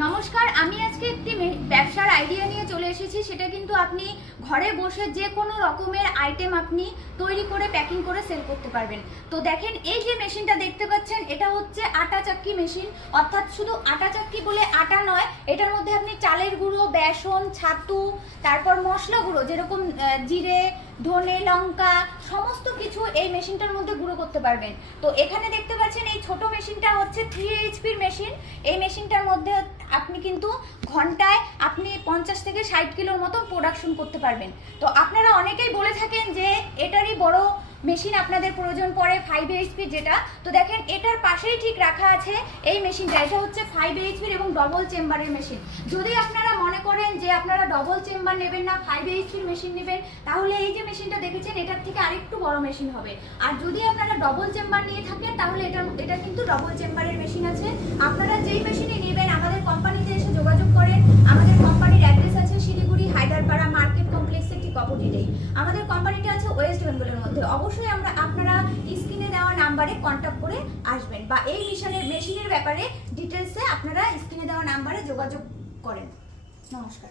নমস্কার, আমি আজকে একটি ব্যবসার আইডিয়া নিয়ে চলে এসেছি। সেটা কিন্তু আপনি ঘরে বসে যে কোনো রকমের আইটেম আপনি তৈরি করে প্যাকিং করে সেল করতে পারবেন। তো দেখেন, এই যে মেশিনটা দেখতে পাচ্ছেন, এটা হচ্ছে আটা চাক্কি মেশিন। অর্থাৎ শুধু আটা চাক্কি বলে আটা নয়, এটার মধ্যে আপনি চালের গুঁড়ো, বেসন, ছাতু, তারপর মশলা গুঁড়ো যেরকম জিরে, ধনে, লঙ্কা, সমস্ত কিছু এই মেশিনটার মধ্যে গুঁড়ো করতে পারবেন। তো এখানে দেখতে পাচ্ছেন এই ছোট মেশিনটা হচ্ছে 3 এইচপির মেশিন। এই মেশিনটার মধ্যে আপনি কিন্তু ঘন্টায় আপনি 50 থেকে 60 কিলোর মতো প্রোডাকশন করতে পারবেন। তো আপনারা অনেকেই বলে থাকেন যে এটারই বড় মেশিন আপনাদের প্রয়োজন পড়ে 5 এইচপি যেটা। তো দেখেন, এটার পাশেই ঠিক রাখা আছে এই মেশিনটা। এটা হচ্ছে 5 এইচপির এবং ডবল চেম্বারের মেশিন। যদি আপনারা মনে করেন যে আপনারা ডবল চেম্বার নেবেন না, 5 এইচপির মেশিন নেবেন, তাহলে এই যে মেশিনটা দেখেছেন এটার থেকে আরেকটু বড় মেশিন হবে। আর যদি আপনারা ডবল চেম্বার নিয়ে থাকেন, তাহলে এটা কিন্তু ডবল চেম্বারের মেশিন আছে। আপনারা যেই মেশিনই নেবেন আমাদের কোম্পানিতে এসে যোগাযোগ করেন। আমাদের কোম্পানির অ্যাড্রেস আছে শিলিগুড়ি হায়দারপাড়া মার্কেট কমপ্লেক্সের ঠিক অপোজিটেই। আমাদের কোম্পানিটা আছে ওয়েস্ট বেঙ্গলের মধ্যে। অবশ্যই আপনারা স্ক্রিনে দেওয়া নাম্বারে কন্ট্যাক্ট করে আসবেন, বা এই মেশিনের ব্যাপারে ডিটেলসে আপনারা স্ক্রিনে দেওয়া নাম্বারে যোগাযোগ করেন। নমস্কার।